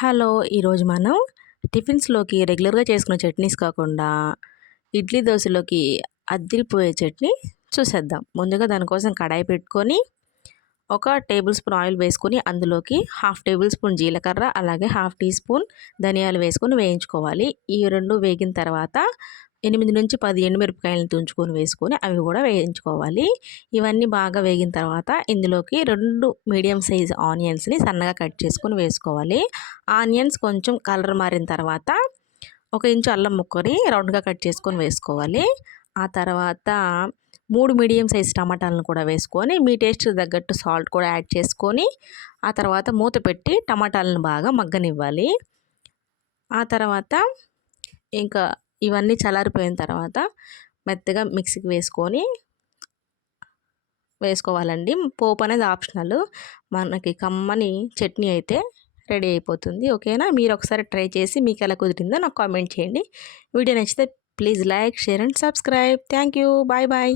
Hello ఈరోజు మనం టిఫిన్స్లోకి రెగ్యులర్గా చేసుకునే చట్నీస్ కాకుండా ఇడ్లీ దోశలోకి అద్దిరిపోయే చట్నీ చూసేద్దాం. ముందుగా దానికోసం కడాయి పెట్టుకొని ఒక టేబుల్ స్పూన్ ఆయిల్ వేసుకొని అందులోకి హాఫ్ టేబుల్ స్పూన్ జీలకర్ర అలాగే హాఫ్ టీ స్పూన్ ధనియాలు వేసుకొని వేయించుకోవాలి. ఈ రెండు వేగిన తర్వాత ఎనిమిది నుంచి పది ఎండుమిరపకాయలను తుంచుకొని వేసుకొని అవి కూడా వేయించుకోవాలి. ఇవన్నీ బాగా వేగిన తర్వాత ఇందులోకి రెండు మీడియం సైజ్ ఆనియన్స్ని సన్నగా కట్ చేసుకొని వేసుకోవాలి. ఆనియన్స్ కొంచెం కలర్ మారిన తర్వాత ఒక ఇంచు అల్లం ముక్కని రౌండ్గా కట్ చేసుకొని వేసుకోవాలి. ఆ తర్వాత మూడు మీడియం సైజ్ టమాటాలను కూడా వేసుకొని మీ టేస్ట్ తగ్గట్టు సాల్ట్ కూడా యాడ్ చేసుకొని ఆ తర్వాత మూత పెట్టి టమాటాలను బాగా మగ్గనివ్వాలి. ఆ తర్వాత ఇంకా ఇవన్నీ చల్లారిపోయిన తర్వాత మెత్తగా మిక్సీకి వేసుకొని వేసుకోవాలండి. పోపు అనేది ఆప్షనల్. మనకి కమ్మని చట్నీ అయితే రెడీ అయిపోతుంది. ఓకేనా? మీరు ఒకసారి ట్రై చేసి మీకు ఎలా కుదిరిందో నాకు కామెంట్ చేయండి. వీడియో నచ్చితే please like share and subscribe. Thank you. Bye bye.